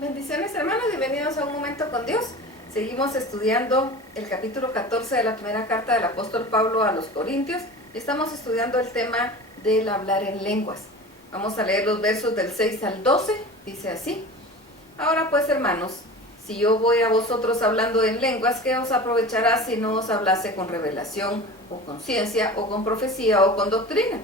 Bendiciones, hermanos, bienvenidos a Un Momento con Dios. Seguimos estudiando el capítulo 14 de la primera carta del apóstol Pablo a los Corintios. Estamos estudiando el tema del hablar en lenguas. Vamos a leer los versos del 6 al 12, dice así: Ahora pues, hermanos, si yo voy a vosotros hablando en lenguas, ¿qué os aprovechará si no os hablase con revelación, o con ciencia, o con profecía, o con doctrina?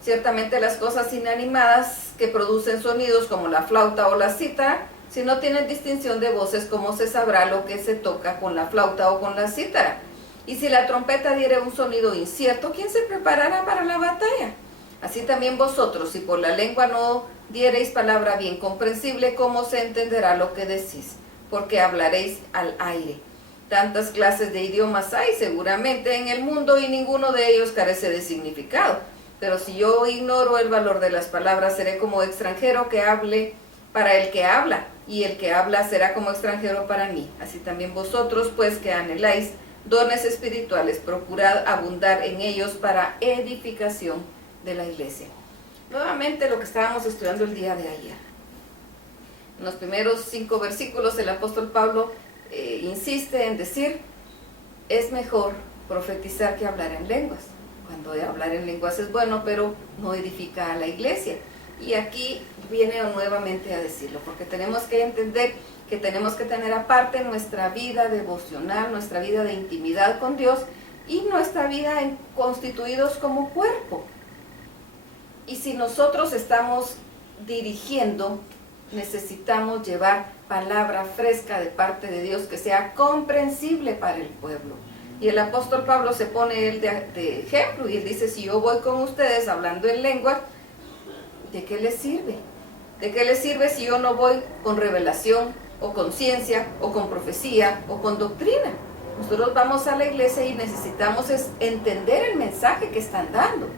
Ciertamente las cosas inanimadas que producen sonidos como la flauta o la cítara, si no tienen distinción de voces, ¿cómo se sabrá lo que se toca con la flauta o con la cítara? Y si la trompeta diere un sonido incierto, ¿quién se preparará para la batalla? Así también vosotros, si por la lengua no diereis palabra bien comprensible, ¿cómo se entenderá lo que decís? Porque hablaréis al aire. Tantas clases de idiomas hay seguramente en el mundo y ninguno de ellos carece de significado. Pero si yo ignoro el valor de las palabras, seré como extranjero que hable para el que habla, y el que habla será como extranjero para mí. Así también vosotros, pues, que anheláis dones espirituales, procurad abundar en ellos para edificación de la iglesia. Nuevamente lo que estábamos estudiando el día de ayer. En los primeros 5 versículos el apóstol Pablo insiste en decir: es mejor profetizar que hablar en lenguas. Cuando hablar en lenguas es bueno, pero no edifica a la iglesia. Y aquí viene nuevamente a decirlo, porque tenemos que entender que tenemos que tener aparte nuestra vida devocional, nuestra vida de intimidad con Dios y nuestra vida constituidos como cuerpo. Y si nosotros estamos dirigiendo, necesitamos llevar palabra fresca de parte de Dios que sea comprensible para el pueblo. Y el apóstol Pablo se pone él de ejemplo y él dice: si yo voy con ustedes hablando en lenguas, ¿de qué les sirve? ¿De qué les sirve si yo no voy con revelación, o con ciencia, o con profecía, o con doctrina? Nosotros vamos a la iglesia y necesitamos entender el mensaje que están dando,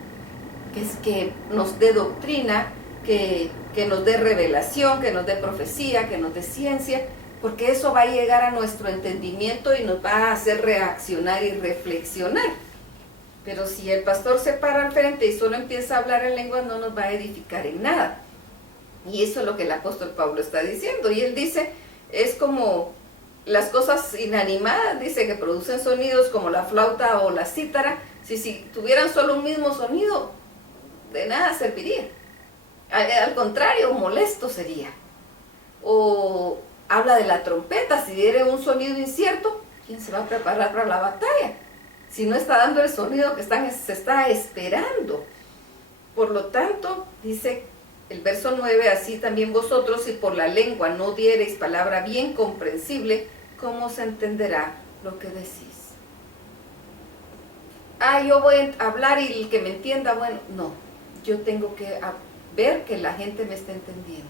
que es que nos dé doctrina, que nos dé revelación, que nos dé profecía, que nos dé ciencia, porque eso va a llegar a nuestro entendimiento y nos va a hacer reaccionar y reflexionar. Pero si el pastor se para al frente y solo empieza a hablar en lenguas, no nos va a edificar en nada. Y eso es lo que el apóstol Pablo está diciendo. Y él dice, es como las cosas inanimadas, dice, que producen sonidos como la flauta o la cítara. Si tuvieran solo un mismo sonido, de nada serviría. Al contrario, molesto sería. O habla de la trompeta: si diere un sonido incierto, ¿quién se va a preparar para la batalla? Si no está dando el sonido que se está esperando. Por lo tanto, dice el verso 9, así también vosotros, si por la lengua no diereis palabra bien comprensible, ¿cómo se entenderá lo que decís? Yo voy a hablar y el que me entienda, bueno, no. Yo tengo que ver que la gente me está entendiendo.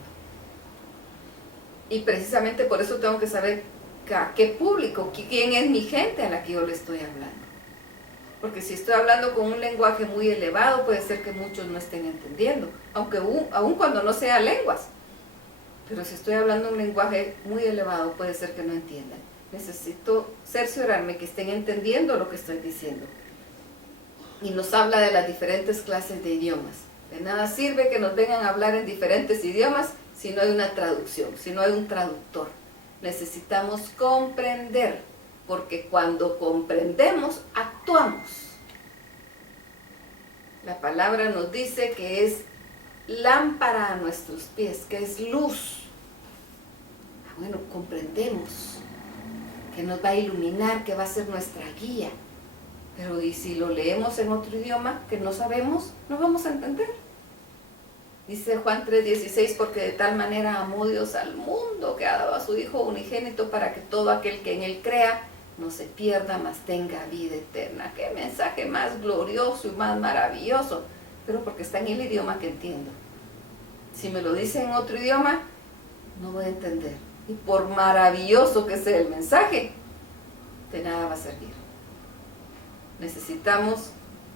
Y precisamente por eso tengo que saber a qué público, quién es mi gente a la que yo le estoy hablando. Porque si estoy hablando con un lenguaje muy elevado, puede ser que muchos no estén entendiendo, aunque aun cuando no sea lenguas. Pero si estoy hablando un lenguaje muy elevado, puede ser que no entiendan. Necesito cerciorarme que estén entendiendo lo que estoy diciendo. Y nos habla de las diferentes clases de idiomas. De nada sirve que nos vengan a hablar en diferentes idiomas si no hay una traducción, si no hay un traductor. Necesitamos comprender, porque cuando comprendemos, actuamos. La palabra nos dice que es lámpara a nuestros pies, que es luz. Bueno, comprendemos que nos va a iluminar, que va a ser nuestra guía. Pero ¿y si lo leemos en otro idioma que no sabemos? No vamos a entender. Dice Juan 3:16, porque de tal manera amó Dios al mundo que ha dado a su Hijo unigénito para que todo aquel que en él crea no se pierda, mas tenga vida eterna. Qué mensaje más glorioso y más maravilloso, pero porque está en el idioma que entiendo. Si me lo dice en otro idioma, no voy a entender. Y por maravilloso que sea el mensaje, de nada va a servir. Necesitamos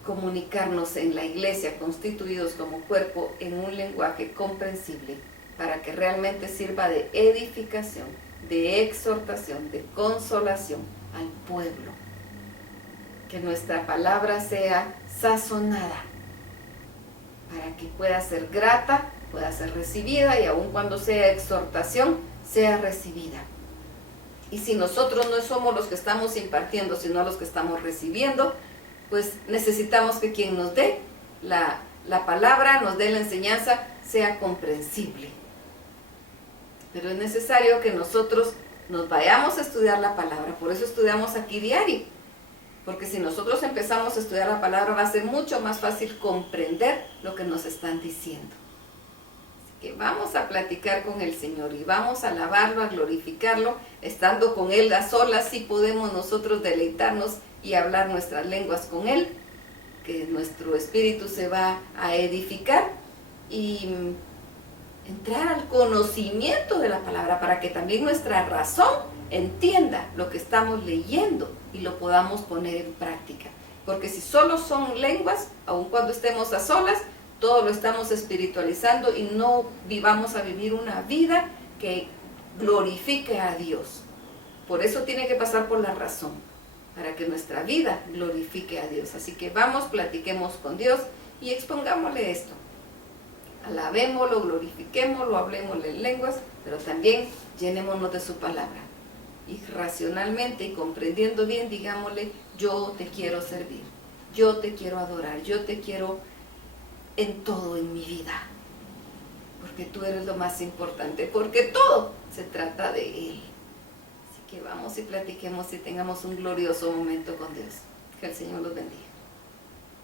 comunicarnos en la iglesia, constituidos como cuerpo, en un lenguaje comprensible, para que realmente sirva de edificación, de exhortación, de consolación al pueblo. Que nuestra palabra sea sazonada, para que pueda ser grata pueda ser recibida y aun cuando sea exhortación, sea recibida. Y si nosotros no somos los que estamos impartiendo, sino los que estamos recibiendo, pues necesitamos que quien nos dé la palabra, nos dé la enseñanza, sea comprensible. Pero es necesario que nosotros nos vayamos a estudiar la palabra, por eso estudiamos aquí diario. Porque si nosotros empezamos a estudiar la palabra, va a ser mucho más fácil comprender lo que nos están diciendo. Que vamos a platicar con el Señor y vamos a alabarlo, a glorificarlo, estando con Él a solas, sí podemos nosotros deleitarnos y hablar nuestras lenguas con Él, que nuestro espíritu se va a edificar y entrar al conocimiento de la palabra para que también nuestra razón entienda lo que estamos leyendo y lo podamos poner en práctica. Porque si solo son lenguas, aun cuando estemos a solas, todo lo estamos espiritualizando y no vivamos a vivir una vida que glorifique a Dios. Por eso tiene que pasar por la razón, para que nuestra vida glorifique a Dios. Así que vamos, platiquemos con Dios y expongámosle esto. Alabémoslo, glorifiquémoslo, hablemosle en lenguas, pero también llenémonos de su palabra. Y racionalmente y comprendiendo bien, digámosle, yo te quiero servir, yo te quiero adorar, yo te quiero en todo en mi vida, porque tú eres lo más importante, porque todo se trata de Él. Así que vamos y platiquemos y tengamos un glorioso momento con Dios. Que el Señor los bendiga.